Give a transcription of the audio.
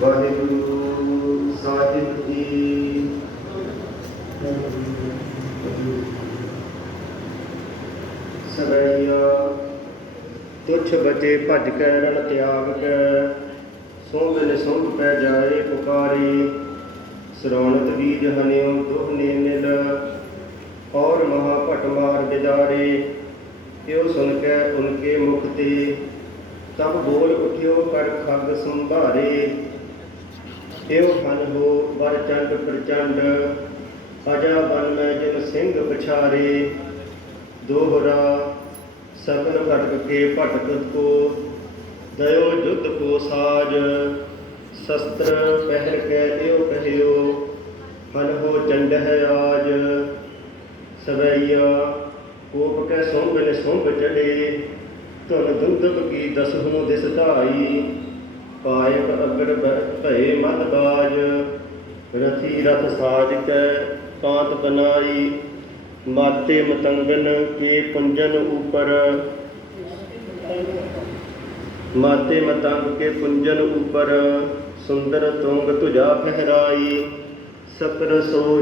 ਵਾਹਿਗੁਰੂ ਸਾਹਿਬ ਜੀ ਸਰਈਆ ਤੁਛ ਬਚੇ ਭਜ ਕੈ ਰਣ ਤਿਆਗ ਕੈ ਸੋ ਬਿਨ ਸੁਧ ਪੈ ਜਾਏ ਪੁਕਾਰੇ। ਸਰੌਣਤ ਬੀਜ ਹਨਿਓ, ਦੁਖ ਨੇ ਮਿਲ, ਔਰ ਮਹਾ ਭਟ ਮਾਰ ਬਿਦਾਰੇ। ਇਉ ਸੁਨ ਕੈ ਉਨਕੇ ਮੁਖ ਤੇ ਤਬ ਬੋਲ ਉਠਿਓ ਕਰ ਖੱਗ ਸੰਭਾਰੇ। ਇਉ ਹਨ ਹੋ ਵਰ ਚੰਡ ਪ੍ਰਚੰਡ, ਅਜਾ ਬਨ ਮੈਂ ਜਿਨ ਸਿੰਘ ਪਛਾਰੇ। ਦੋਹਰਾ ਸਗਨ ਭਟਕ ਕੇ ਭਟਕਤ ਕੋ, ਦਇਓ ਜੁਧ ਕੋ ਸਾਜ, ਸ਼ਸਤਰ ਪਹਿਰ ਕੇ ਦਿਓ ਕਹਿਓ ਹਨ ਹੋ ਚੰਡ ਹੈ ਆਜ। ਸਵਈਆ, ਕੋਪ ਕੈ ਸੋਂਗ ਨੇ ਸੋਂਗ ਚੜੇ, ਧੁਨ ਦੁੰਦਬ ਕੀ ਦਸਹੂ ਦਿਸ ਧਾਈ। ਪਾਇਕ ਅਗੜ ਭਏ ਮਨ ਬਾਜ, ਰਥੀ ਰਥ ਸਾਜ ਕੈ ਕਾਂਤ ਬਨਾਈ। ਮਾਤੇ ਮਤੰਗਨ ਕੇ ਪੁੰਜਨ ਉਪਰ। ਮਾਤੇ ਮਤੰਗ ਕੇ ਪੁੰਜਨ ਉਪਰ, ਸੁੰਦਰ ਤੁੰਗ ਤੁਜਾ ਪਹਿਰਾਈ, ਸਪਰ ਸੋ